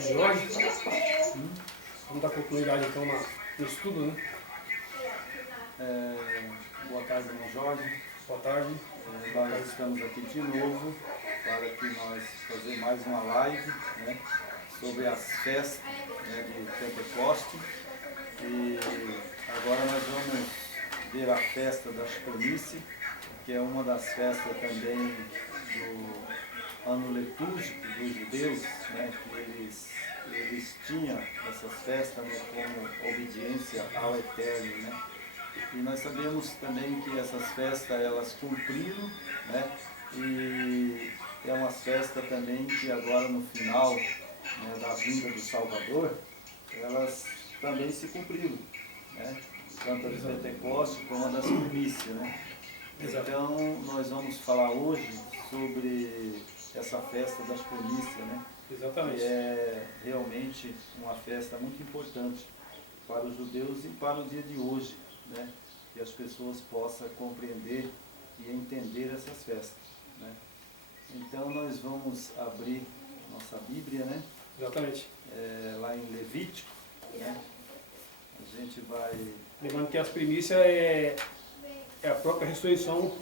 Jorge. Vamos dar continuidade então no estudo, né? Boa tarde, irmão Jorge. Boa tarde. Nós estamos aqui de novo para que nós fazer mais uma live, né, sobre as festas, né, de Pentecoste. E agora nós vamos ver a festa das primícias, que é uma das festas também do ano litúrgico dos judeus, né, que eles tinham essas festas, né, como obediência ao Eterno, né? E nós sabemos também que essas festas elas cumpriram, né? E é uma festa também que agora no final, né, da vinda do Salvador, elas também se cumpriram, né? Tanto a de Pentecostes como a das primícias, né? Então nós vamos falar hoje sobre essa festa das primícias, né? Exatamente. Que é realmente uma festa muito importante para os judeus e para o dia de hoje, né? Que as pessoas possam compreender e entender essas festas, né? Então nós vamos abrir nossa Bíblia, né? Exatamente. Lá em Levítico, né? A gente vai... Lembrando que as primícias é a própria ressurreição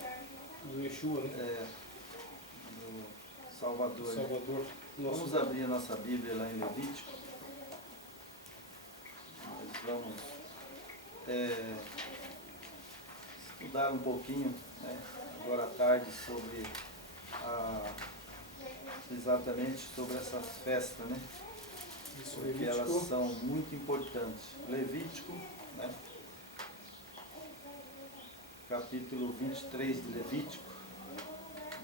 do Yeshua, né? Do Salvador. Salvador. Vamos abrir a nossa Bíblia lá em Levítico. Nós vamos estudar um pouquinho, né, agora à tarde sobre exatamente sobre essas festas, né? Isso, Porque Levítico. elas são muito importantes. Levítico, né? Capítulo 23 de Levítico,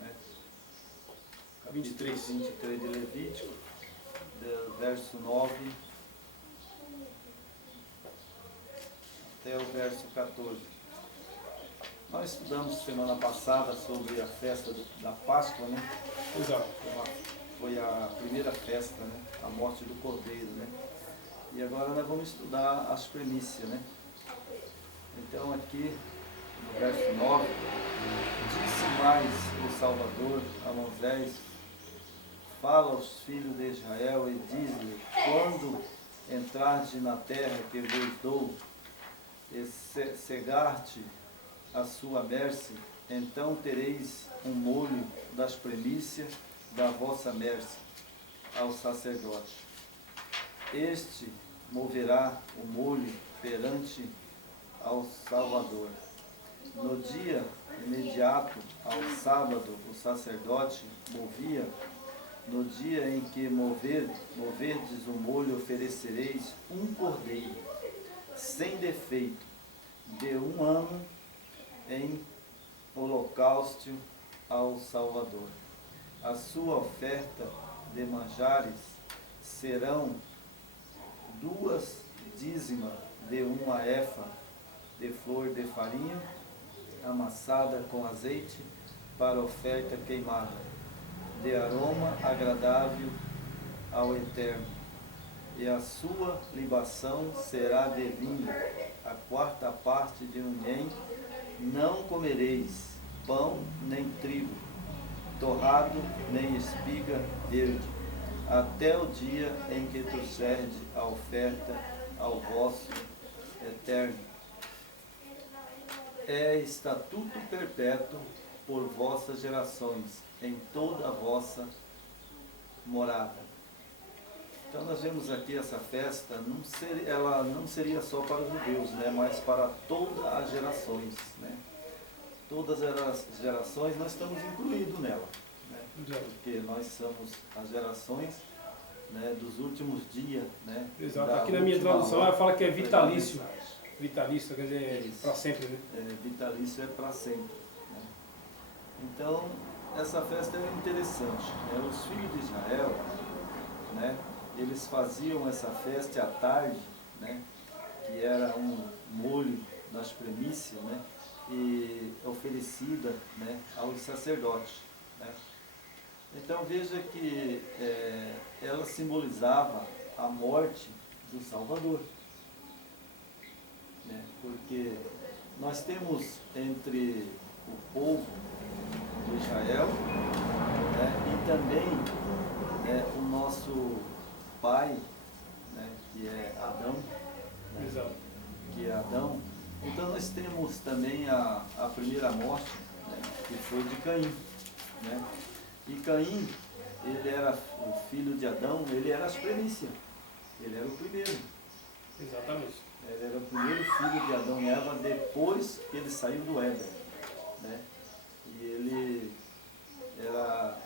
né? Capítulo 23 de Levítico, do verso 9 até o verso 14. Nós estudamos semana passada sobre a festa da Páscoa, né? Exato. Foi a primeira festa, né? A morte do Cordeiro, né? E agora nós vamos estudar as primícias, né? Então aqui, no verso 9, disse mais o Salvador a Moisés: fala aos filhos de Israel e diz-lhe: quando entrardes na terra que vos dou, e cegar-te a sua merce, então tereis um molho das primícias da vossa merce ao sacerdote. Este moverá o molho perante ao Salvador. No dia imediato ao sábado, o sacerdote movia. No dia em que moverdes o molho, oferecereis um cordeiro sem defeito, de 1 ano, em holocausto ao Salvador. A sua oferta de manjares serão 2 dízimas de 1 efa de flor de farinha, amassada com azeite, para oferta queimada, de aroma agradável ao Eterno. E a sua libação será de vinho, a 4ª parte de hin. Não comereis pão nem trigo, torrado nem espiga verde, até o dia em que trouxerdes a oferta ao vosso Eterno. É estatuto perpétuo por vossas gerações, em toda a vossa morada. Então nós vemos aqui essa festa, ela não seria só para os judeus, né, mas para todas as gerações, né? Todas as gerações nós estamos incluídos nela, né? Porque nós somos as gerações, né, dos últimos dias, né? Exato. Aqui na minha tradução ela fala que é vitalício. Vitalício, quer dizer, para sempre, né? Vitalício é para sempre, né? Então essa festa é interessante, né? Os filhos de Israel, né, eles faziam essa festa à tarde, né, que era um molho das primícias, né, e oferecida, né, aos sacerdotes, né. Então veja que ela simbolizava a morte do Salvador, né, porque nós temos entre o povo de Israel, né, e também o nosso pai, né, que é Adão, né, Exato. que é Adão. Então nós temos também a primeira morte, né, que foi de Caim, né? E Caim, ele era o filho de Adão, ele era as primícias, ele era o primeiro. Exatamente. Ele era o primeiro filho de Adão e Eva depois que ele saiu do Éden, né? E ele era,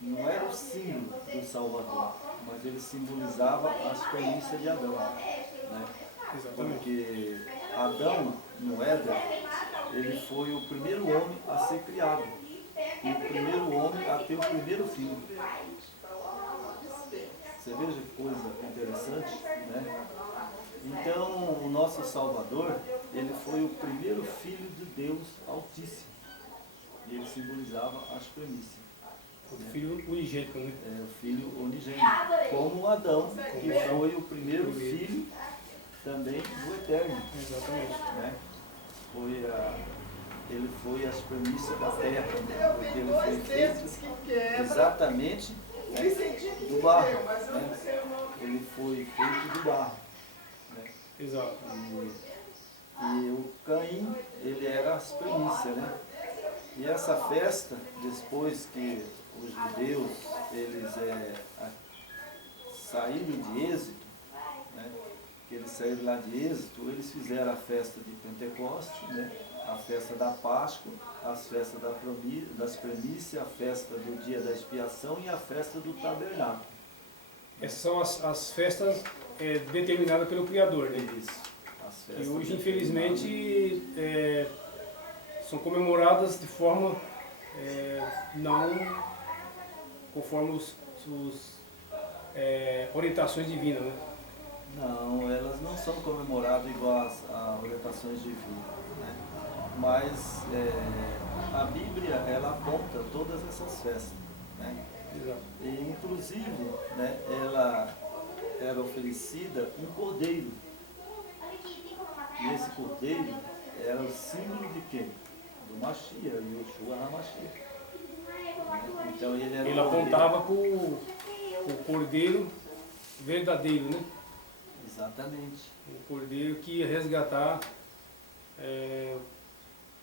não era o símbolo do Salvador, mas ele simbolizava as primícias de Adão, né? Exatamente. Porque Adão, no Éden, ele foi o primeiro homem a ser criado e o primeiro homem a ter o primeiro filho. Você veja que coisa interessante, né? Então, o nosso Salvador, ele foi o primeiro filho de Deus Altíssimo. E ele simbolizava as primícias. O filho unigênito, né? É, o filho unigênito. Como Adão, que foi o primeiro filho também do Eterno. Exatamente. Né? Ele foi as primícias da terra, né? Porque ele foi feito exatamente, né, do barro. Né? Ele foi feito do barro. Né? Exato. E o Caim, ele era as primícias, né? E essa festa, depois que os judeus, eles saíram de Êxito, né? Que eles saíram lá de Êxito, eles fizeram a festa de Pentecostes, né? A festa da Páscoa, as festas das primícias, a festa do dia da expiação e a festa do tabernáculo. Essas são as festas determinadas pelo Criador, né? Isso. As festas E hoje, determinadas. infelizmente, são comemoradas de forma não conforme os orientações divinas, né? Não, elas não são comemoradas igual às orientações divinas, né? Mas a Bíblia, ela aponta todas essas festas, né? Exato. E, inclusive, né, ela era oferecida um cordeiro. E esse cordeiro era o símbolo de quê? Do Mashiach, Yoshua HaMashiach. Então ele era Ele o cordeiro. apontava para o cordeiro verdadeiro, né? Exatamente. O cordeiro que ia resgatar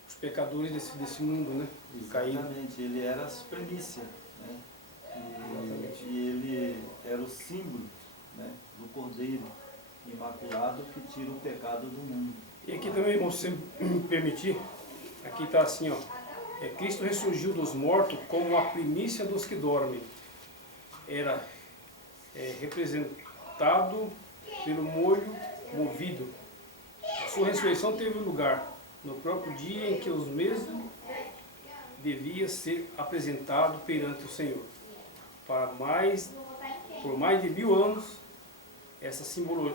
os pecadores desse mundo, né? Caído. Exatamente, ele era as primícias, né? E ele era o símbolo, né, do Cordeiro Imaculado que tira o pecado do mundo. E aqui também, irmão, se você me permitir, aqui está assim, ó. Cristo ressurgiu dos mortos como a primícia dos que dormem. Era representado pelo molho movido. A sua ressurreição teve lugar no próprio dia em que os mesmos devia ser apresentado perante o Senhor. Por mais de 1000 anos, essa cerimônia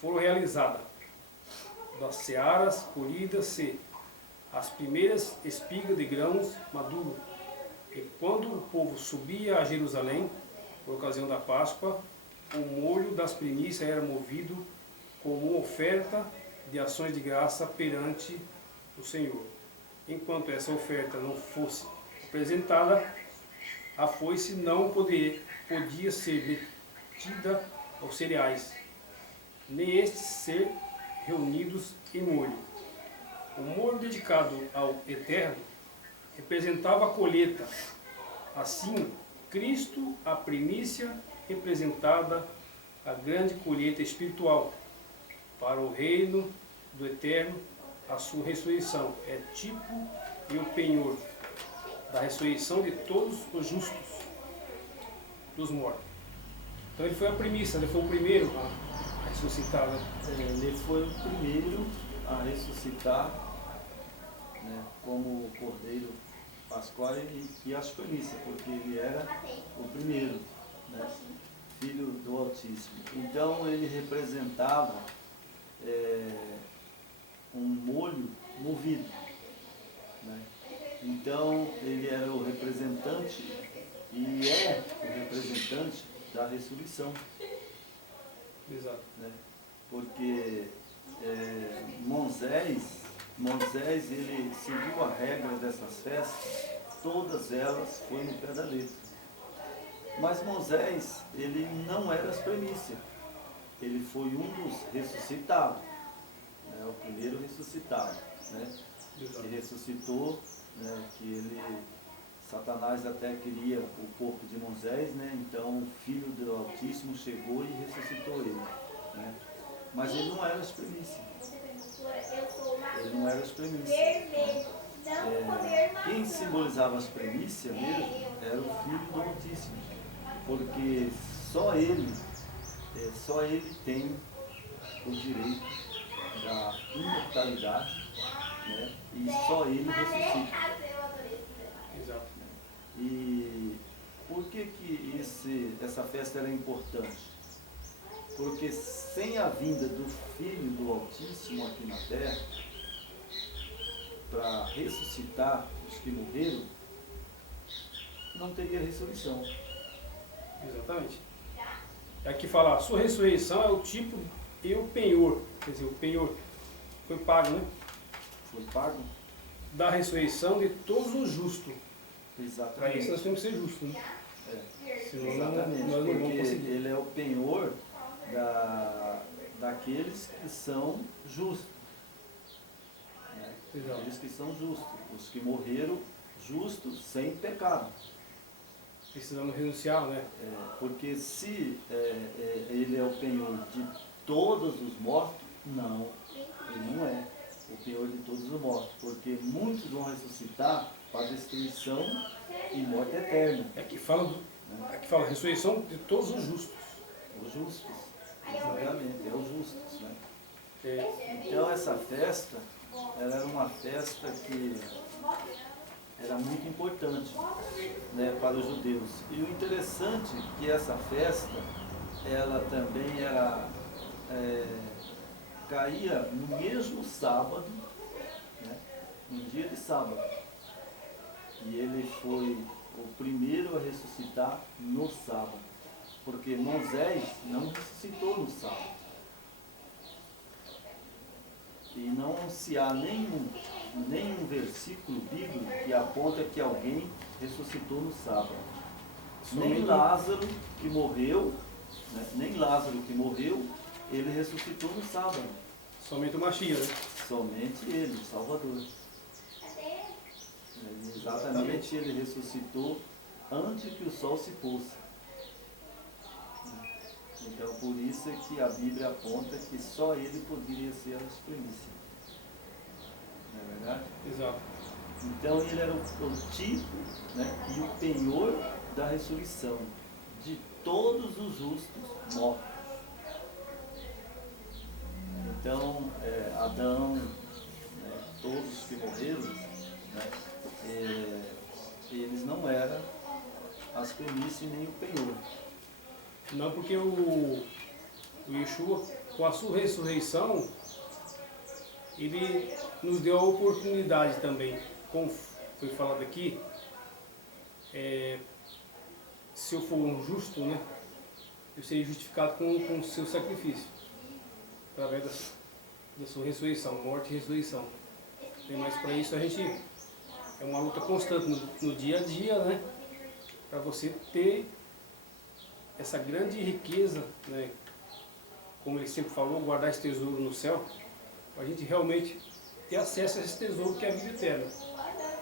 foram realizadas. Das searas colhidas as primeiras espigas de grãos maduros. E quando o povo subia a Jerusalém, por ocasião da Páscoa, o molho das primícias era movido como uma oferta de ações de graça perante o Senhor. Enquanto essa oferta não fosse apresentada, a foice não podia ser metida aos cereais, nem estes ser reunidos em molho. O molho dedicado ao Eterno representava a colheita. Assim, Cristo, a primícia, representada a grande colheita espiritual. Para o reino do Eterno, a sua ressurreição é tipo e o penhor da ressurreição de todos os justos dos mortos. Então ele foi a primícia, ele foi o primeiro a ressuscitar, né? Ele foi o primeiro a ressuscitar, né, como o Cordeiro Pascual e as primícias, porque ele era o primeiro, né, filho do Altíssimo. Então ele representava um molho movido, né? Então ele era o representante e é o representante da ressurreição. Exato. Né? Porque Moisés ele seguiu a regra dessas festas todas elas foi no pé da letra. Mas Moisés, ele não era as primícias. Ele foi um dos ressuscitados, né? O primeiro ressuscitado, né? Que ressuscitou, né? Satanás até queria o corpo de Moisés, né? Então o Filho do Altíssimo chegou e ressuscitou ele, né? Mas ele não era as primícias. Ele não era as primícias, né? Quem simbolizava as primícias mesmo era o Filho do Altíssimo, porque só ele tem o direito da imortalidade, né? E só ele ressuscita. Exato. E por que essa festa era importante? Porque sem a vinda do Filho do Altíssimo aqui na terra, para ressuscitar os que morreram, não teria ressurreição. Exatamente. Aqui fala, a sua ressurreição é o tipo e o penhor. Quer dizer, o penhor foi pago, né? Foi pago? Da ressurreição de todos os justos. Exatamente. Para isso nós temos que ser justos, né? Senão Exatamente, nós não vamos porque conseguir. ele é o penhor daqueles que são justos. Né? Aqueles que são justos, os que morreram justos sem pecado. Precisamos renunciar, né? Porque se ele é o penhor de todos os mortos, não, ele não é o penhor de todos os mortos, porque muitos vão ressuscitar para destruição e morte eterna. Aqui fala ressurreição de todos os justos. Os justos, exatamente, os justos, né? É, Então essa festa, ela era uma festa que era muito importante, né, para os judeus. E o interessante é que essa festa, ela também caía no mesmo sábado, né, no dia de sábado. E ele foi o primeiro a ressuscitar no sábado, porque Moisés não ressuscitou no sábado. E não se há nenhum versículo bíblico que aponta que alguém ressuscitou no sábado. Nem Lázaro que morreu, né? Nem Lázaro que morreu, ele ressuscitou no sábado. somente o Mashiach, né? Somente ele, o Salvador. Exatamente, ele ressuscitou antes que o sol se fosse. Então, por isso é que a Bíblia aponta que só ele poderia ser as primícias. Não é verdade? Exato. Então, ele era o tipo, né, e o penhor da ressurreição de todos os justos mortos. Então, Adão, né, todos que morreram, né, eles não eram as primícias nem o penhor. Não, porque o Yeshua, com a sua ressurreição, ele nos deu a oportunidade também, como foi falado aqui, se eu for um justo, né, eu serei justificado com o seu sacrifício, através da sua ressurreição, morte e ressurreição. Mas para isso a gente é uma luta constante no dia a dia, né, para você ter essa grande riqueza, né, como ele sempre falou, guardar esse tesouro no céu, para a gente realmente ter acesso a esse tesouro que é a vida eterna.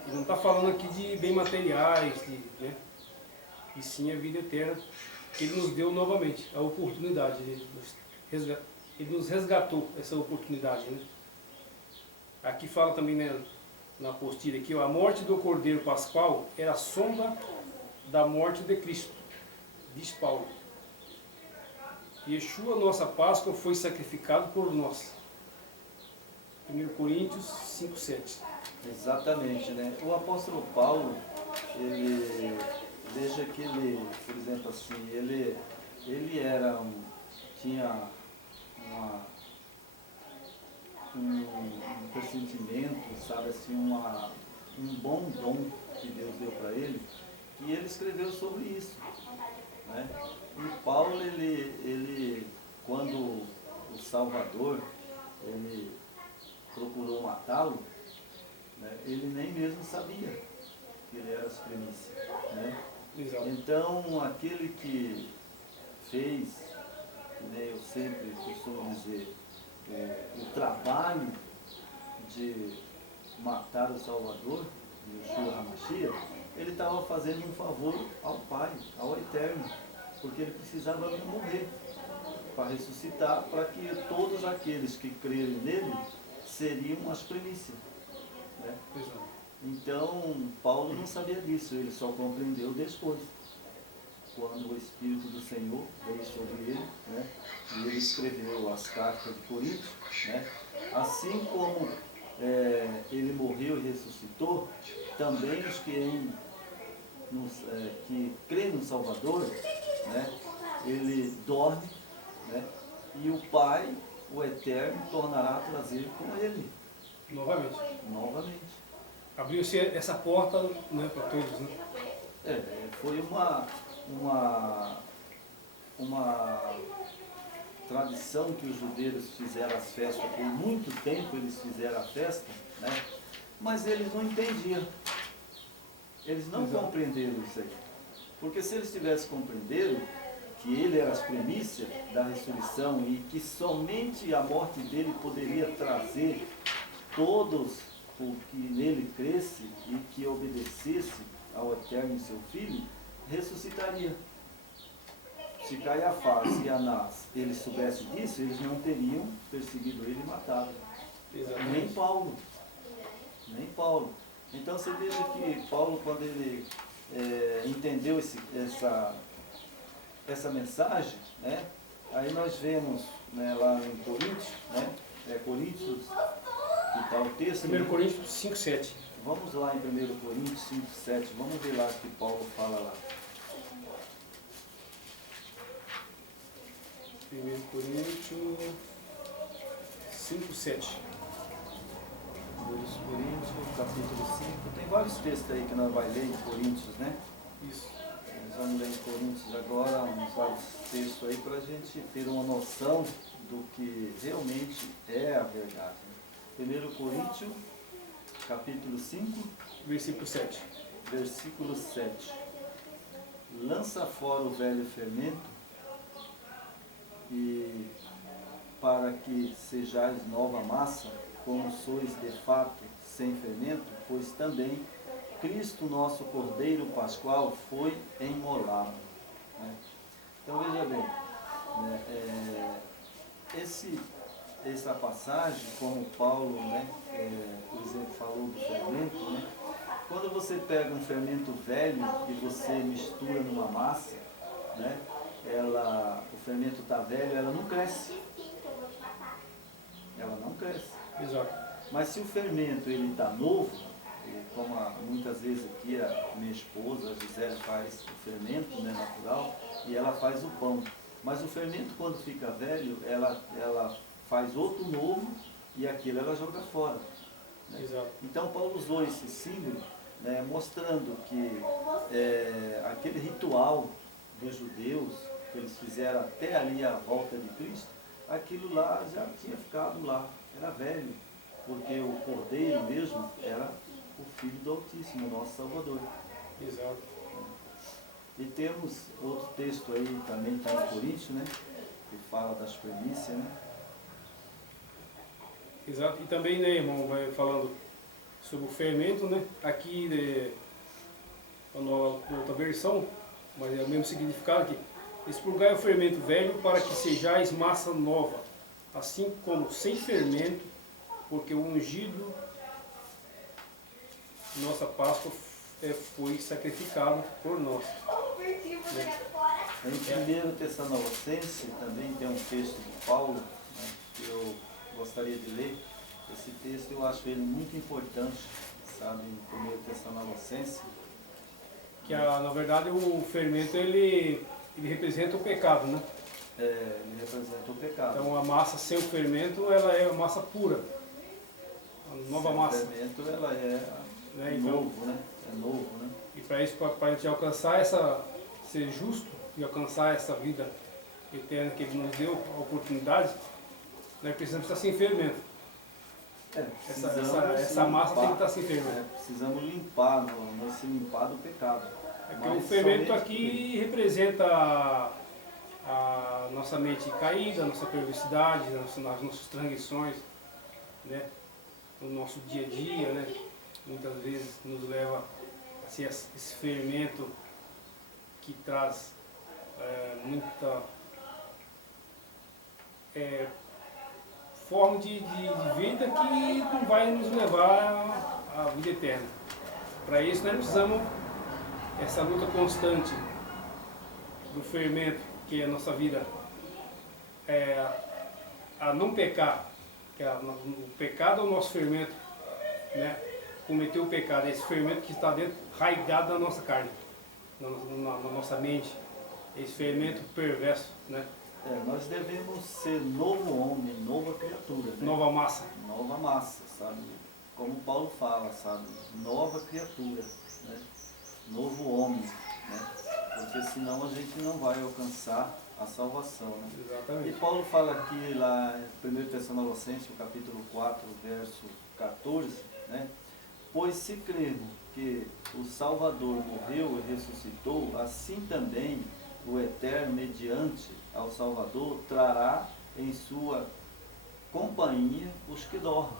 Ele não está falando aqui de bens materiais, né, e sim a vida eterna, que ele nos deu novamente, a oportunidade, ele nos resgatou essa oportunidade. Né. Aqui fala também, né, na apostila aqui, a morte do Cordeiro Pascual era a sombra da morte de Cristo. Diz Paulo, Yeshua, nossa Páscoa, foi sacrificado por nós. 1 Coríntios 5:7. Exatamente, né? O apóstolo Paulo, veja que ele, por exemplo assim, ele tinha um pressentimento, sabe assim, um bom dom que Deus deu para ele, e ele escreveu sobre isso. Né? E Paulo, ele, quando o Salvador, ele procurou matá-lo, né, ele nem mesmo sabia que ele era as primícias, né? Exato. Então, aquele que fez, né, eu sempre costumo dizer, o trabalho de matar o Salvador, Yeshua HaMashiach, ele estava fazendo um favor ao Pai, ao Eterno, porque ele precisava morrer para ressuscitar, para que todos aqueles que crerem nele seriam as primícias, né? Exato. Então, Paulo não sabia disso, ele só compreendeu depois, quando o Espírito do Senhor veio sobre ele, né? E ele escreveu as cartas de Coríntios, né? Assim como ele morreu e ressuscitou, também os que creem no Salvador, né? Ele dorme, né? E o Pai, o Eterno, tornará a trazer com ele Novamente. novamente. Abriu-se essa porta, né, para todos, né? Foi uma tradição que os judeus fizeram as festas, por muito tempo eles fizeram a festa, né? Mas eles não entendiam, eles não compreenderam isso aí. Porque se eles tivessem compreendido que ele era as primícias da ressurreição e que somente a morte dele poderia trazer todos o que nele cresce e que obedecesse ao Eterno e seu Filho, ressuscitaria. Se Caiafás e Anás eles soubessem disso, eles não teriam perseguido ele e matado. Exatamente. Nem Paulo. Nem Paulo. Então você veja que Paulo, quando ele entendeu essa mensagem, né? Aí nós vemos, né, lá em Coríntios, né? Coríntios, que está o texto. 1 Coríntios 5:7. Vamos lá em 1 Coríntios 5:7, vamos ver lá o que Paulo fala lá. 1 Coríntios 5:7. 1 Coríntios, capítulo 5, tem vários textos aí que nós vamos ler em Coríntios, né? Isso. Nós vamos ler em Coríntios agora, vários textos aí para a gente ter uma noção do que realmente é a verdade. 1 Coríntios, capítulo 5, Versículo 7. versículo 7. Lança fora o velho fermento, e para que sejais nova massa, como sois de fato sem fermento, pois também Cristo, nosso Cordeiro Pascual, foi imolado. Né? Então veja bem, né, essa passagem, como Paulo, né, por exemplo, falou do fermento, né, quando você pega um fermento velho e você mistura numa massa, né, o fermento está velho, ela não cresce. Ela não cresce. Exato. Mas se o fermento ele está novo, como muitas vezes aqui a minha esposa, a Gisele, faz o fermento, né, natural, e ela faz o pão. Mas o fermento, quando fica velho, ela faz outro novo e aquilo ela joga fora. Né? Exato. Então Paulo usou esse símbolo, né, mostrando que aquele ritual dos judeus, que eles fizeram até ali a volta de Cristo, aquilo lá já tinha ficado lá, era velho, porque o Cordeiro mesmo era o Filho do Altíssimo, o nosso Salvador. Exato. E temos outro texto aí, também está em Coríntios, né, que fala das primícias, né? Exato. E também, né, irmão, vai falando sobre o fermento, né? Aqui, na outra versão, mas é o mesmo significado aqui. Expurgai o fermento velho para que sejais massa nova, assim como sem fermento, porque o ungido, nossa Páscoa, foi sacrificado por nós. Em 1 Tessalonicenses também tem um texto de Paulo, né, que eu gostaria de ler. Esse texto eu acho ele muito importante, sabe, em 1 Tessalonicenses. Que na verdade o fermento ele representa o pecado, né? Ele representa o pecado. Então a massa sem o fermento, ela é uma massa pura, uma nova sem massa. O fermento ela é Então, novo, né? É novo, né? E para isso, para a gente alcançar ser justo e alcançar essa vida eterna que Ele nos deu, a oportunidade, nós precisamos estar sem fermento. Essa massa tem que estar sem fermento. Precisamos limpar, nós se limpar do pecado. Porque o fermento aqui representa a nossa mente caída, a nossa perversidade, as nossas transgressões, né? O nosso dia a dia, né? Muitas vezes nos leva a ser esse fermento que traz muita forma de vida que não vai nos levar à vida eterna. Para isso nós precisamos essa luta constante do fermento, que é a nossa vida, a não pecar, que o pecado é o nosso fermento, né? Cometer o pecado, é esse fermento que está dentro, arraigado na nossa carne, na nossa mente, esse fermento perverso, né? Nós devemos ser novo homem, nova criatura, né? Nova massa. Nova massa, sabe? Como Paulo fala, sabe? Nova criatura, né? Novo homem, né? Porque senão a gente não vai alcançar a salvação, né? Exatamente. E Paulo fala aqui lá em 1 Tessalonicenses, capítulo 4, verso 14, né? Pois se cremos que o Salvador morreu e ressuscitou, assim também o Eterno, mediante ao Salvador, trará em sua companhia os que dormem.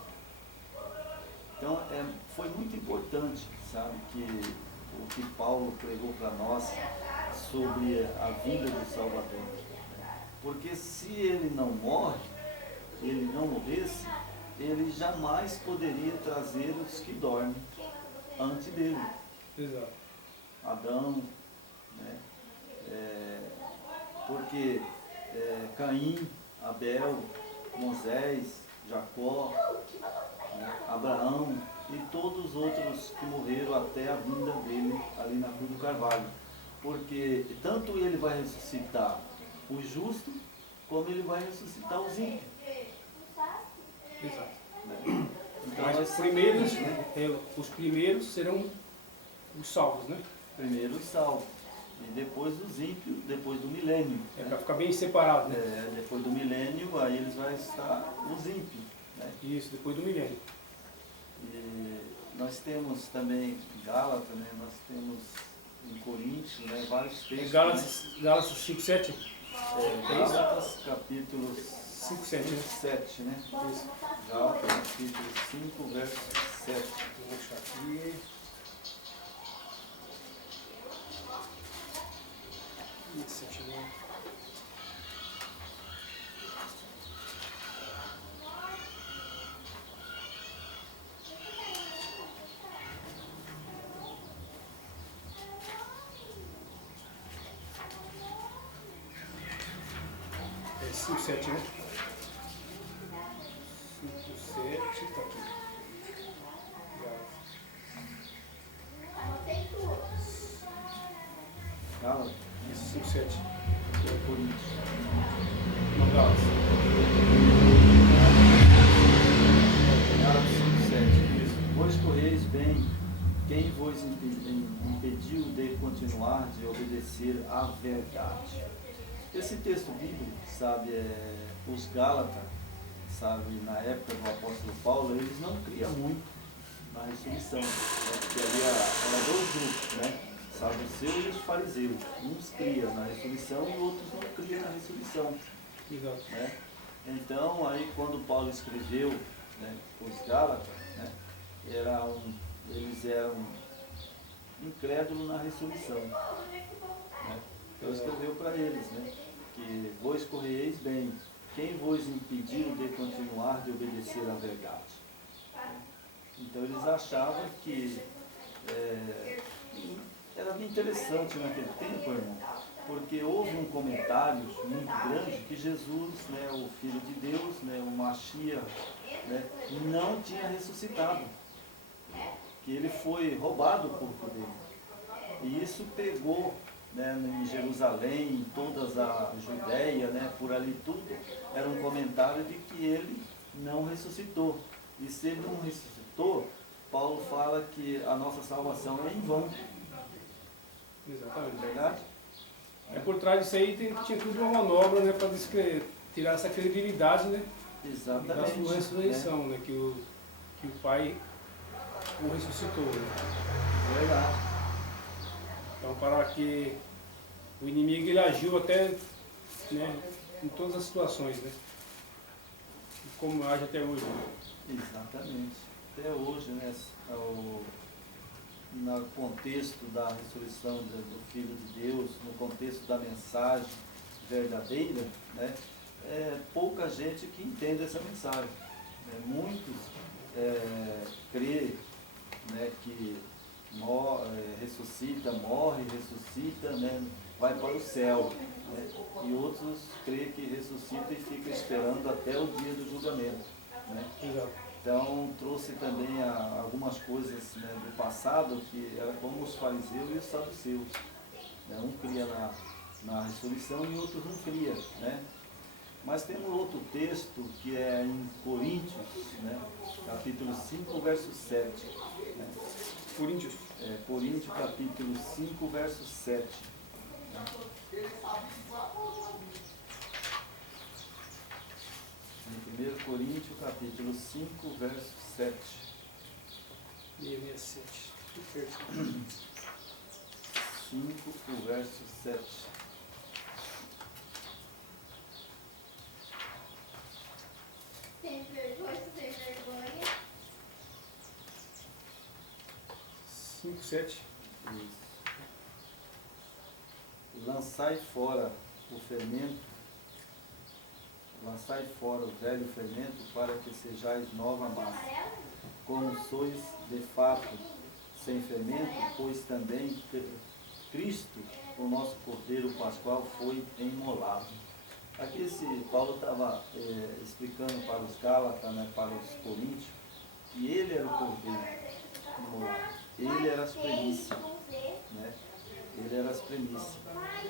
Então, foi muito importante, sabe, que o que Paulo pregou para nós sobre a vinda do Salvador. Porque se ele não morre, ele não morresse, ele jamais poderia trazer os que dormem antes dele. Exato. Adão, né? Porque Caim, Abel, Moisés, Jacó, né? Abraão e todos os outros que morreram até a vinda dele ali na cruz do Carvalho. Porque tanto ele vai ressuscitar o justo, como ele vai ressuscitar os ímpios. Exato. Né? Então, Mas os primeiros serão os salvos, né? Primeiro os salvos, e depois os ímpios, depois do milênio. Para ficar bem separado, né? Depois do milênio, aí eles vão estar os ímpios. Né? Isso, depois do milênio. E nós temos também Gálatas, né? Nós temos em Coríntios, né? Vários textos. Gálatas 5:7? Gálatas capítulo 5:7, né? Isso. Gálatas capítulo 5, verso 7. Vou deixar aqui. Isso, é 5:7, né? 5:7, tá aqui. Gálatas, Isso, 5:7. Coríntios. Não, Gálatas. Gálatas 5:7. Vós correis bem, quem vos impediu de continuar de obedecer à verdade. Esse texto bíblico, sabe, os Gálatas, sabe, na época do apóstolo Paulo, eles não criam muito na ressurreição, né? Porque ali era dois grupos, né? Saduceus e os fariseus. Uns criam na ressurreição e outros não criam na ressurreição. Exato. Né? Então, aí quando Paulo escreveu, né, os Gálatas, né, eles eram incrédulos na ressurreição. Né? Então escreveu para eles, né, que vós correis bem, quem vos impediu de continuar de obedecer à verdade? Então eles achavam que era bem interessante naquele tempo, irmão, porque houve um comentário muito grande que Jesus, né, o Filho de Deus, né, o Machia, né, não tinha ressuscitado, que ele foi roubado o corpo dele. E isso pegou, né, em Jerusalém, em toda a Judéia, né, por ali tudo, era um comentário de que ele não ressuscitou. E se ele não ressuscitou, Paulo fala que a nossa salvação é em vão. Exatamente. Verdade? Por trás disso aí tinha tudo uma manobra, né, para tirar essa credibilidade, né, Exatamente. da sua ressurreição, né, que que o Pai o ressuscitou. Né? Verdade. Então, para que o inimigo ele agiu até, né, em todas as situações, né? Como age até hoje. Né? Exatamente. Até hoje, né, no contexto da ressurreição do Filho de Deus, no contexto da mensagem verdadeira, né, pouca gente que entende essa mensagem. Muitos crê, né, que ressuscita, morre, ressuscita, né, vai para o céu. Né, e outros crê que ressuscita e fica esperando até o dia do julgamento. Né? Então trouxe também algumas coisas, né, do passado, que era como os fariseus e os saduceus. Né? Um cria na ressurreição e outro não cria. Né? Mas tem um outro texto que é em Coríntios, né, capítulo 5, verso 7. Né? Coríntios. Coríntios, capítulo 5, verso 7. Né? Em 1 Coríntios, capítulo 5, verso 7. 667. 5, o verso 7. Sem vergonha. 5, 7. Isso. Lançai fora o fermento, lançai fora o velho fermento, para que sejais nova massa. Como sois de fato sem fermento, pois também Cristo, o nosso Cordeiro Pascual, foi imolado. Aqui Paulo estava explicando para os Gálatas, né, para os Coríntios, que ele era o Cordeiro imolado. Ele era as primícias. Né? Ele era as primícias.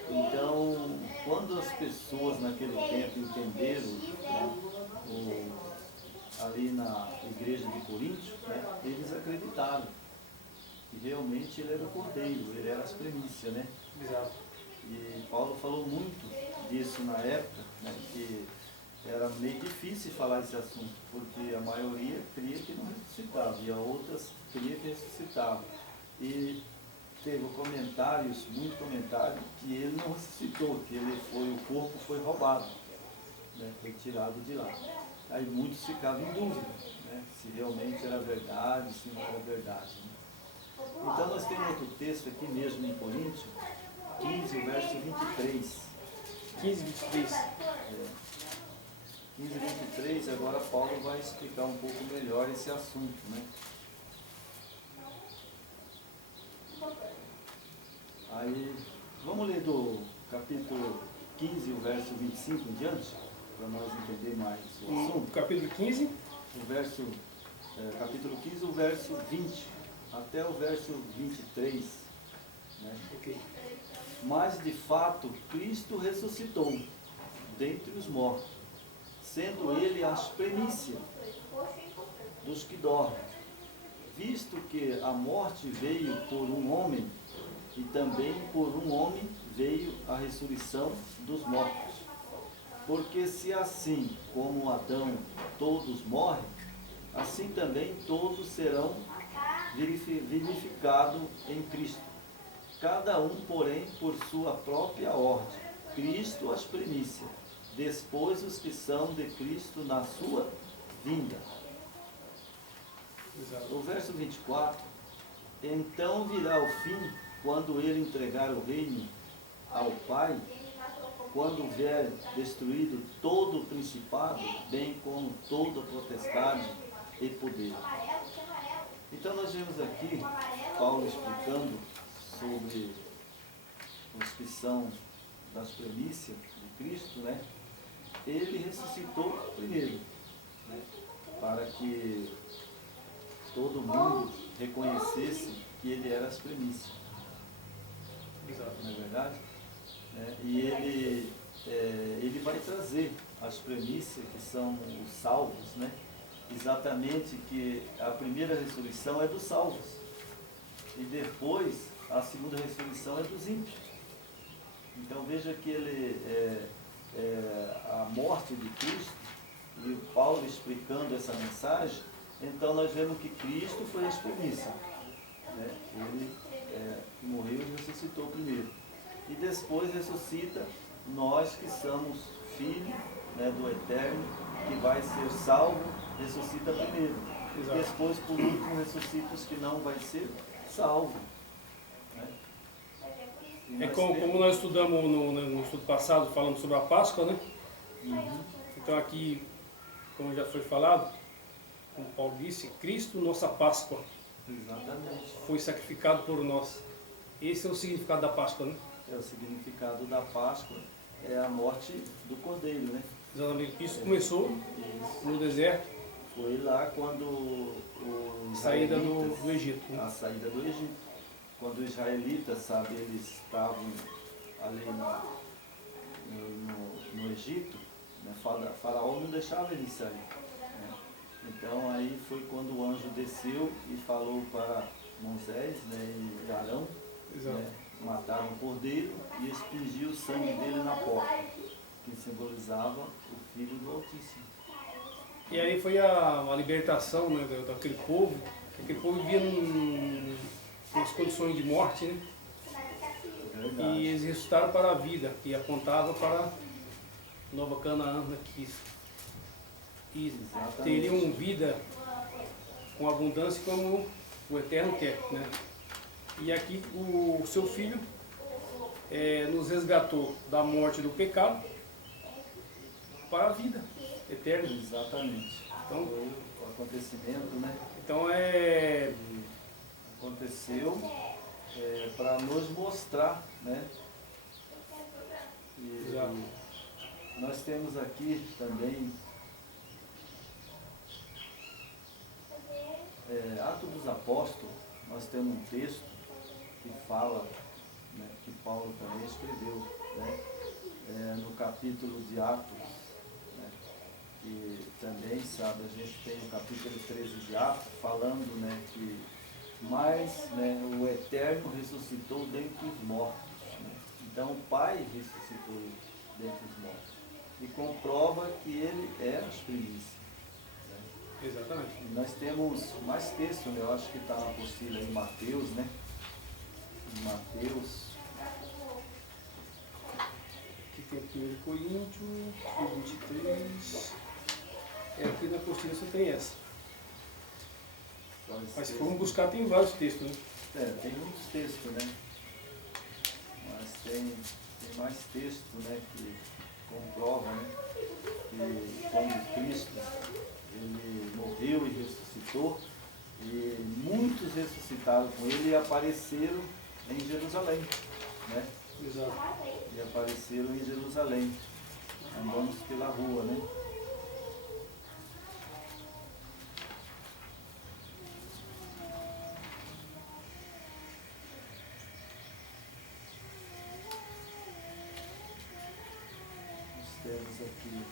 Então, quando as pessoas naquele tempo entenderam, né, ali na igreja de Coríntios, né, eles acreditaram que realmente ele era o Cordeiro, ele era as primícias, né? Exato. E Paulo falou muito disso na época, né, que era meio difícil falar esse assunto, porque a maioria cria que não ressuscitava e a outras cria que ressuscitava. E teve comentários, muitos comentários, que ele não ressuscitou, que o corpo foi roubado, né, foi tirado de lá. Aí muitos ficavam em dúvida, né, se realmente era verdade, se não era verdade. Né? Então nós temos outro texto aqui mesmo em Coríntios, 15, verso 23. 15, 23. 15, 23, agora Paulo vai explicar um pouco melhor esse assunto, né? Aí, vamos ler do capítulo 15, o verso 25 em diante, para nós entender mais o assunto. Capítulo 15. Capítulo 15, o verso 20, até o verso 23. Né? Ok. Mas, de fato, Cristo ressuscitou dentre os mortos, sendo ele as primícias dos que dormem, visto que a morte veio por um homem, e também por um homem veio a ressurreição dos mortos. Porque se assim como Adão todos morrem, assim também todos serão vivificados em Cristo. Cada um, porém, por sua própria ordem. Cristo as primícias, depois os que são de Cristo na sua vinda. Exato. O verso 24. Então virá o fim, quando ele entregar o reino ao Pai, quando vier destruído todo o principado, bem como toda potestade e poder. Então nós vemos aqui Paulo explicando sobre os que são das primícias de Cristo, né? Ele ressuscitou primeiro, né? Para que todo mundo reconhecesse que ele era as primícias. Exato. Não é verdade? E ele vai trazer as primícias, que são os salvos, né? Exatamente, que a primeira ressurreição é dos salvos. E depois, a segunda ressurreição é dos ímpios. Então veja que a morte de Cristo, e o Paulo explicando essa mensagem, Então nós vemos que Cristo foi as primícias, né? Ele morreu e ressuscitou primeiro. E depois ressuscita nós que somos filhos, né, do Eterno, que vai ser salvo, ressuscita primeiro. Exato. Depois, por último, ressuscita os que não vai ser salvo. Né? E É nós como temos- nós estudamos no estudo passado, falando sobre a Páscoa, né? Uhum. Então aqui, como já foi falado, como Paulo disse, Cristo, nossa Páscoa, Exatamente. foi sacrificado por nós. Esse é o significado da Páscoa, né? É o significado da Páscoa, é a morte do Cordeiro, né? Exatamente. Isso começou Isso. no deserto, Foi lá quando os saída israelitas- do Egito, né? a saída do Egito. Quando os israelitas, sabe, eles estavam ali no Egito, né? Faraó não deixava eles sair. Né? Então aí foi quando o anjo desceu e falou para Moisés, né, e Arão, Exato. né, mataram um cordeiro e expingiu o sangue dele na porta, que simbolizava o Filho do Altíssimo. E aí foi a libertação, né, daquele povo. Aquele povo vivia umas condições de morte, né? Verdade. E eles ressuscitaram para a vida, que apontava para Nova Canaã, né, que e Exatamente. teriam vida com abundância como o Eterno quer, né? E aqui o seu Filho nos resgatou da morte do pecado para a vida eterna. Exatamente. Então- Foi o acontecimento, né? Então Que aconteceu para nos mostrar, né? E Exato. nós temos aqui também Atos dos Apóstolos, nós temos um texto que fala, né, que Paulo também escreveu, né, no capítulo de Atos, né, que também, sabe, a gente tem o capítulo 13 de Atos falando, né, que mas, né, o Eterno ressuscitou dentre os mortos. Né? Então o Pai ressuscitou ele dentre os mortos. E comprova que ele é as primícias. Né? Exatamente. E nós temos mais texto, né? Eu acho que está na apostila em Mateus, né? Em Mateus, Aqui tem 1 Coríntios, 23. Aqui na apostila só tem essa. Mas se formos buscar, tem vários textos, né? tem muitos textos, né? Mas tem mais texto, né? Que comprova, né? Que quando Cristo ele morreu e ressuscitou, e muitos ressuscitaram com ele e apareceram em Jerusalém, né? Exato. E apareceram em Jerusalém, andando pela rua, né? Nós temos aqui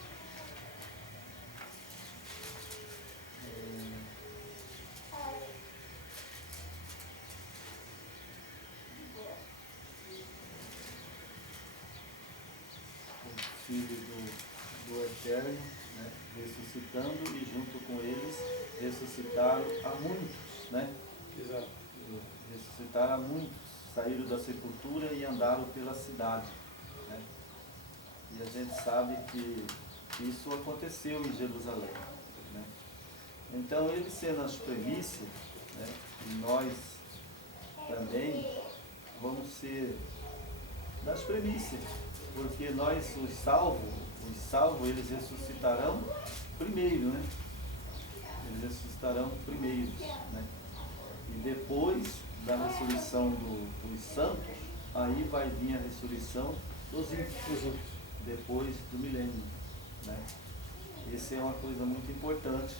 o Filho do Eterno, né, ressuscitando, e junto com eles ressuscitaram a muitos, né? Exato. Ressuscitaram a muitos, saíram da sepultura e andaram pela cidade. Né? E a gente sabe que isso aconteceu em Jerusalém. Né? Então, ele sendo as primícias, né, e nós também vamos ser das primícias, porque nós, os salvos, eles ressuscitarão primeiro, né? Eles ressuscitarão primeiro, né? E depois da ressurreição dos santos, aí vai vir a ressurreição dos ímpios, depois do milênio, né? Essa é uma coisa muito importante,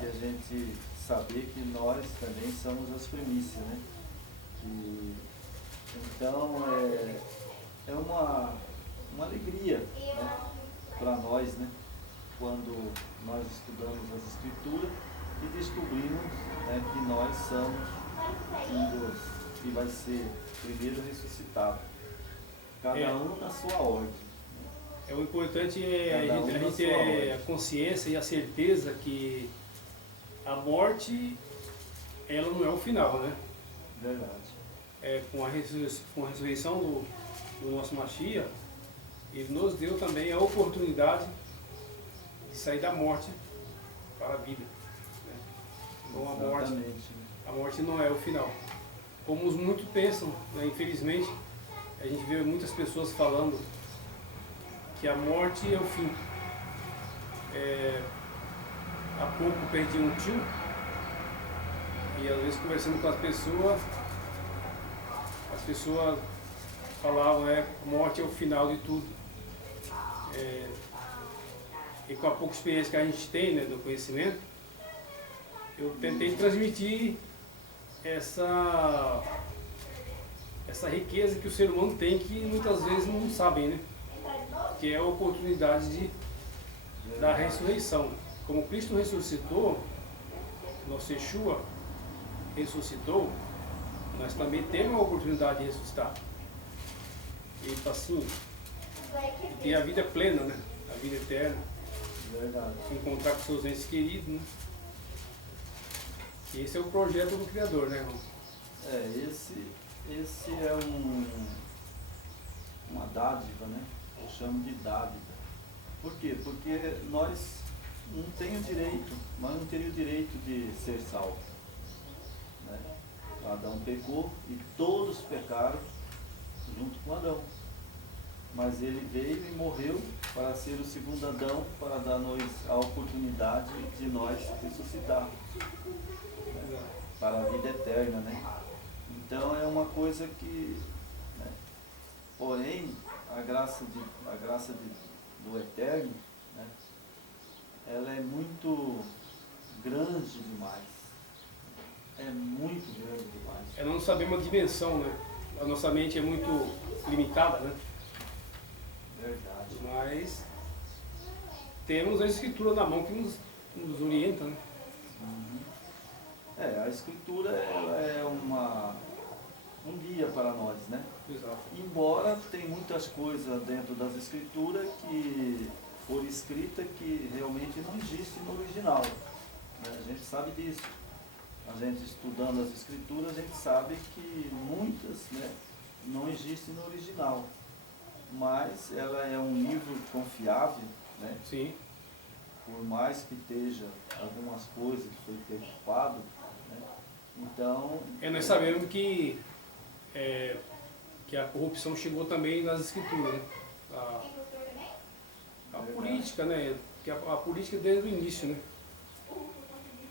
que a gente saber que nós também somos as primícias, né? E, então, é uma alegria, né, para nós, né? Quando nós estudamos as Escrituras e descobrimos, né, que nós somos que vai ser primeiro ressuscitado. Cada um na sua ordem. O importante é Cada a um gente na ter sua ordem. a consciência e a certeza que a morte, ela não é o final, né? Verdade. Com a ressurreição do nosso Mashiach, ele nos deu também a oportunidade de sair da morte para a vida. Né? Então Exatamente. a morte não é o final. Como muitos pensam, né? Infelizmente, a gente vê muitas pessoas falando que a morte é o fim. Há pouco perdi um tio e às vezes conversando com as pessoas falavam, a morte é o final de tudo. E com a pouca experiência que a gente tem, né, do conhecimento, eu tentei transmitir essa riqueza que o ser humano tem, que muitas vezes não sabem, né? Que é a oportunidade da ressurreição. Como Cristo ressuscitou, nosso Yeshua ressuscitou, nós também temos a oportunidade de ressuscitar. E assim, ter a vida plena, né? A vida eterna. Verdade. Encontrar com seus entes queridos, né? E esse é o projeto do Criador, né, irmão? Esse é uma dádiva, né? Eu chamo de dádiva. Por quê? Porque nós não teríamos o direito de ser salvos. Né? Adão pecou e todos pecaram junto com Adão. Mas ele veio e morreu para ser o segundo Adão, para dar-nos a oportunidade de nós ressuscitar, né? Para a vida eterna, né? Então é uma coisa que, né? Porém, a graça do Eterno, né? Ela é muito grande demais. É muito grande demais. Nós não sabemos a dimensão, né? A nossa mente é muito limitada, né? Verdade. Mas temos a Escritura na mão que nos orienta, né? A Escritura ela é um guia para nós, né? Exato. Embora tem muitas coisas dentro das Escrituras que foram escritas que realmente não existem no original, né? A gente sabe disso. A gente estudando as Escrituras, a gente sabe que muitas, né, não existem no original. Mas ela é um livro confiável, né? Sim. Por mais que esteja algumas coisas que foi preocupado, né? Então... Nós sabemos que a corrupção chegou também nas Escrituras, né? A política, né? Que a política desde o início, né?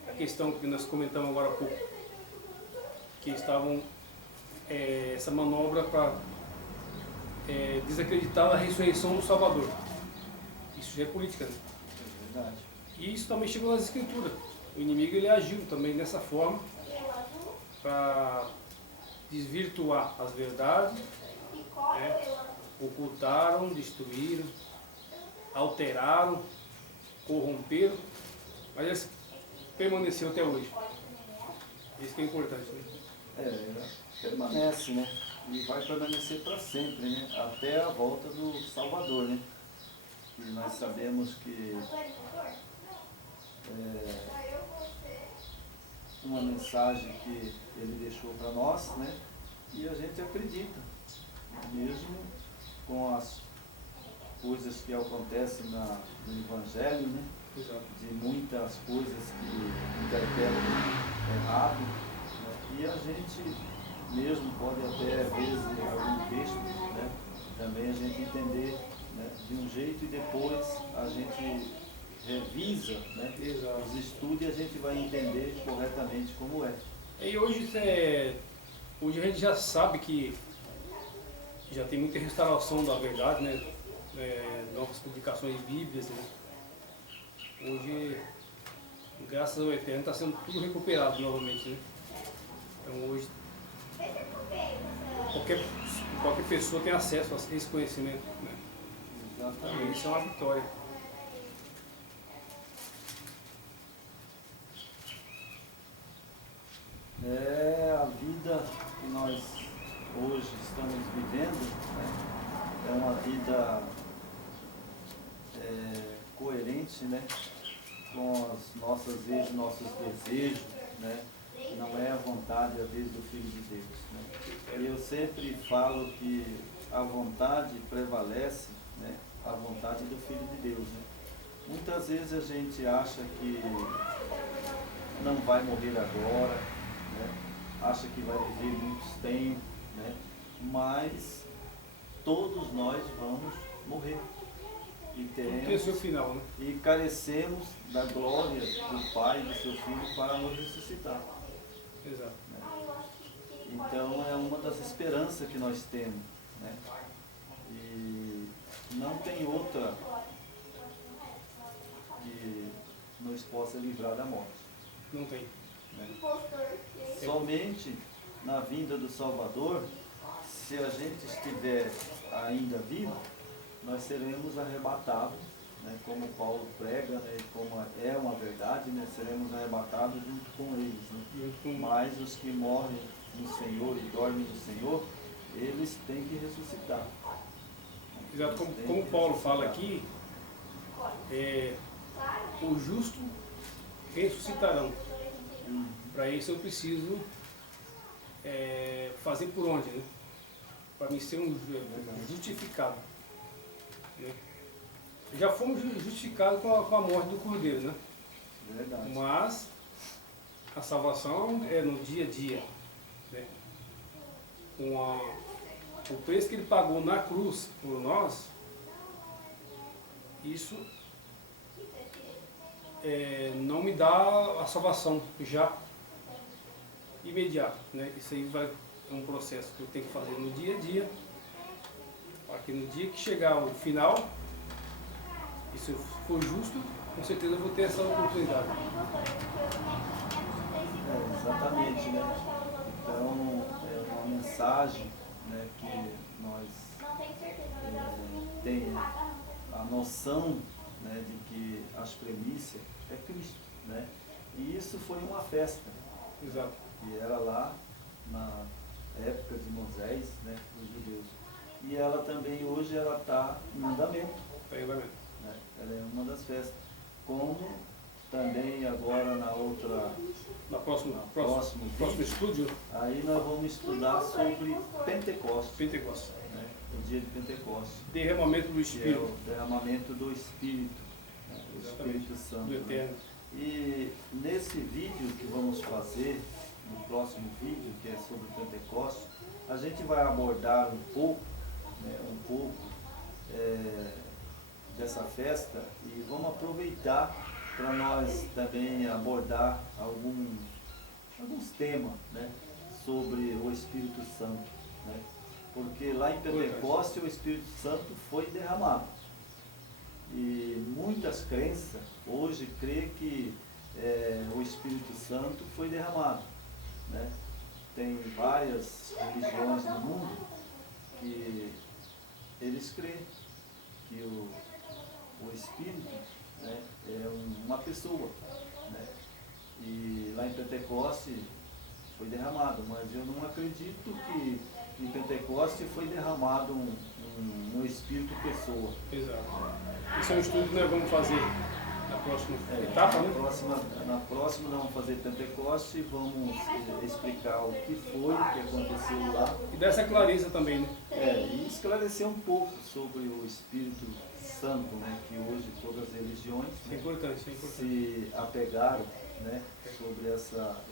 A questão que nós comentamos agora há pouco, que estavam essa manobra para desacreditar a ressurreição do Salvador. Isso já é política, né? É verdade. E isso também chegou nas Escrituras. O inimigo ele agiu também dessa forma para desvirtuar as verdades, né? Ocultaram, destruíram, alteraram, corromperam, mas eles permaneceu até hoje. Isso que é importante, né? Permanece, né? E vai permanecer para sempre, né? Até a volta do Salvador, né? E nós sabemos que uma mensagem que ele deixou para nós, né? E a gente acredita, mesmo com as coisas que acontecem no Evangelho, né? Exato. De muitas coisas que interpretam errado, né? E a gente mesmo pode até, às vezes, em algum texto, né? Também a gente entender, né? De um jeito e depois a gente revisa, né? Exato. Os estudos e a gente vai entender corretamente como é. E hoje a gente já sabe que já tem muita restauração da verdade, né? Novas publicações bíblicas, né? Hoje, graças ao Eterno, está sendo tudo recuperado novamente, né? Então hoje qualquer pessoa tem acesso a esse conhecimento, né? Exatamente. Isso é uma vitória. A vida que nós hoje estamos vivendo, né? É uma vida coerente, né? com as nossas vezes, nossos desejos, né? Não é a vontade, às vezes, do Filho de Deus, né? E eu sempre falo que a vontade prevalece, né? A vontade do Filho de Deus, né? Muitas vezes a gente acha que não vai morrer agora, né? Acha que vai viver muitos tempos, né? Mas todos nós vamos morrer. E Tem o seu final, né? e carecemos da glória do Pai e do seu Filho para nos ressuscitar. Exato. Então é uma das esperanças que nós temos, né? E não tem outra que nos possa livrar da morte, Não tem. né? Somente na vinda do Salvador, se a gente estiver ainda vivo, nós seremos arrebatados, né? Como Paulo prega, né? Como é uma verdade, né? Seremos arrebatados junto com eles, né? Mas os que morrem no Senhor e dormem no Senhor, eles têm que ressuscitar. Exato, como Paulo fala aqui, o justo ressuscitarão. Para isso eu preciso fazer por onde, né? Para me ser um justificado, né? Já fomos justificados com a morte do Cordeiro, né? Verdade. Mas a salvação é no dia a dia, né? Com o preço que ele pagou na cruz por nós, isso não me dá a salvação já imediata, né? Isso aí é um processo que eu tenho que fazer no dia a dia, para que no dia que chegar o final, e se eu for justo, com certeza eu vou ter essa oportunidade. Exatamente, né? Então, é uma mensagem, né, que nós temos a noção, né, de que as premissas é Cristo, né? E isso foi uma festa. Exato. Que era lá na época de Moisés, né, dos judeus. E ela também hoje ela está em andamento. Está em andamento. Né? Ela é uma das festas. Como também agora na outra, próximo estúdio, aí nós vamos estudar sobre Pentecostes, né? O dia de Pentecostes. Derramamento do Que é Espírito. o derramamento do Espírito, né? O Espírito Santo. Do Eterno. Né? E nesse vídeo que vamos fazer, no próximo vídeo, que é sobre Pentecostes, a gente vai abordar um pouco, né, dessa festa e vamos aproveitar para nós também abordar alguns temas, né, sobre o Espírito Santo, né? Porque lá em Pentecostes o Espírito Santo foi derramado. E muitas crenças hoje creem que o Espírito Santo foi derramado, né? Tem várias religiões no mundo que eles creem que o Espírito, né, é uma pessoa, né? E lá em Pentecostes foi derramado, mas eu não acredito que em Pentecostes foi derramado um Espírito pessoa. Exato. Esse é um estudo que nós vamos fazer na próxima etapa, né? Na próxima nós vamos fazer Pentecostes e vamos explicar o que foi, o que aconteceu lá. E dar essa clareza também, né? E esclarecer um pouco sobre o Espírito Santo, né? Que hoje todas as religiões, É né, importante. se apegaram, né, sobre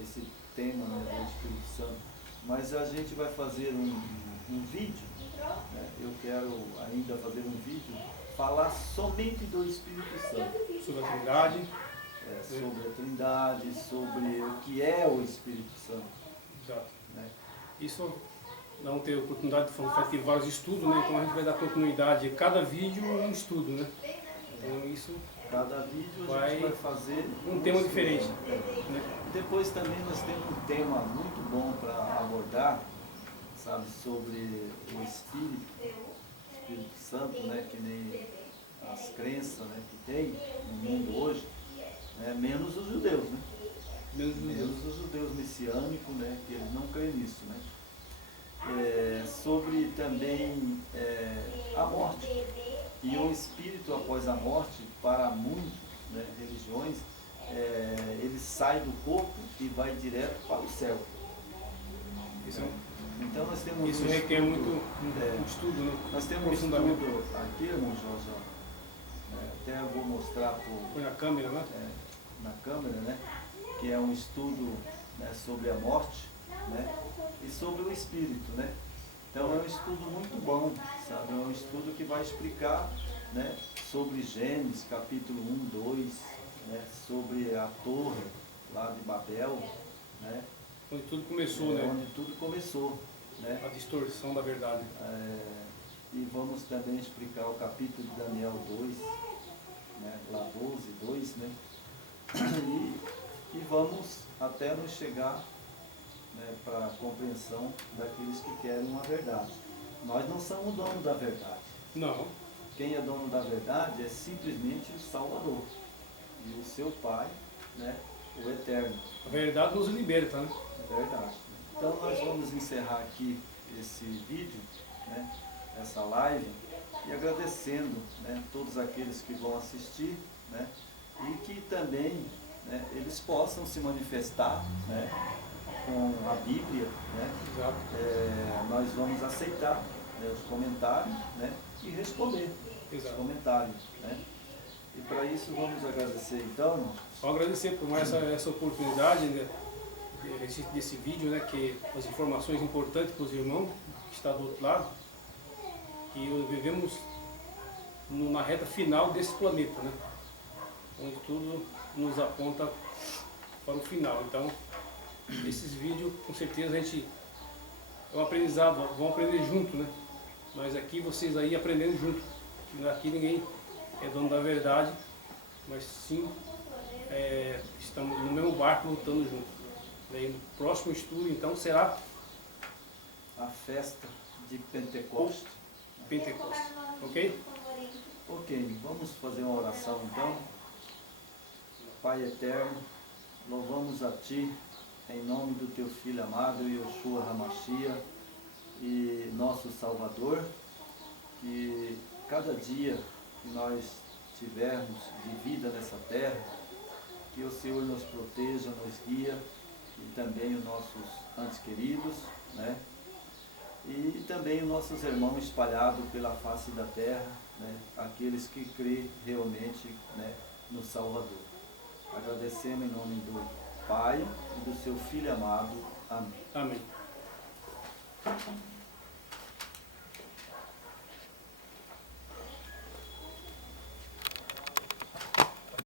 esse tema, né, do Espírito Santo. Mas a gente vai fazer um vídeo, né? Eu quero ainda fazer um vídeo falar somente do Espírito Santo. Sobre a Trindade. Sobre a Trindade, sobre o que é o Espírito Santo. Exato. Né? Isso não ter oportunidade de ter vários estudos, né? Então a gente vai dar continuidade a cada vídeo um estudo, né? Então isso. Cada vídeo a gente vai fazer um tema diferente. Né? Depois também nós temos um tema muito bom para abordar, sabe, sobre o Espírito Santo, né, que nem as crenças, né, que tem no mundo hoje, né, menos os judeus, né? Menos os judeus messiânicos, né, que eles não creem nisso, né? Sobre também a morte e o espírito após a morte, para muitos, né, religiões, ele sai do corpo e vai direto para o céu. Isso, Então nós temos isso um requer estudo, muito estudo, né? nós temos um Aprofundamento. estudo aqui, irmão Jorge, até eu vou mostrar Põe na câmera, né? na câmera, né, que é um estudo, né, sobre a morte, né, e sobre o espírito, né. Então é um estudo muito bom, sabe? É um estudo que vai explicar, né, sobre Gênesis, capítulo 1, 2, né, sobre a torre lá de Babel, né, Onde tudo começou, né? onde tudo começou, né. A distorção da verdade. E vamos também explicar o capítulo de Daniel 2, né, lá 12, 2, né, e vamos até nos chegar, né, para a compreensão daqueles que querem uma verdade. Nós não somos dono da verdade. Não. Quem é dono da verdade é simplesmente o Salvador e o seu Pai, né, o Eterno. A verdade nos liberta, né? É verdade. Então nós vamos encerrar aqui esse vídeo, né, essa live, e agradecendo, né, todos aqueles que vão assistir, né, e que também, né, eles possam se manifestar, né, com a Bíblia, né. Exato. Nós vamos aceitar, né, os comentários, né, e responder os Exato. comentários, né. E para isso vamos agradecer então, irmão. Só agradecer por mais essa oportunidade, né, desse vídeo, né, que as informações importantes para os irmãos que estão do outro lado, que vivemos na reta final desse planeta, né, onde tudo nos aponta para o final. Então, esses vídeos, com certeza a gente é um aprendizado, vão aprender junto, né? Nós aqui, vocês aí aprendendo junto. Aqui ninguém é dono da verdade, mas sim estamos no mesmo barco lutando junto. E no próximo estudo, então, será A festa de Pentecostes. Pentecostes, ok? Ok, vamos fazer uma oração então. Pai eterno, louvamos a Ti em nome do Teu Filho amado, Yoshua HaMashiach, e nosso Salvador, que cada dia que nós tivermos de vida nessa terra, que o Senhor nos proteja, nos guia, e também os nossos antes queridos, né? E também os nossos irmãos espalhados pela face da terra, né? Aqueles que crêem realmente, né, no Salvador. Agradecemos em nome do Pai e do seu Filho amado. Amém. Amém.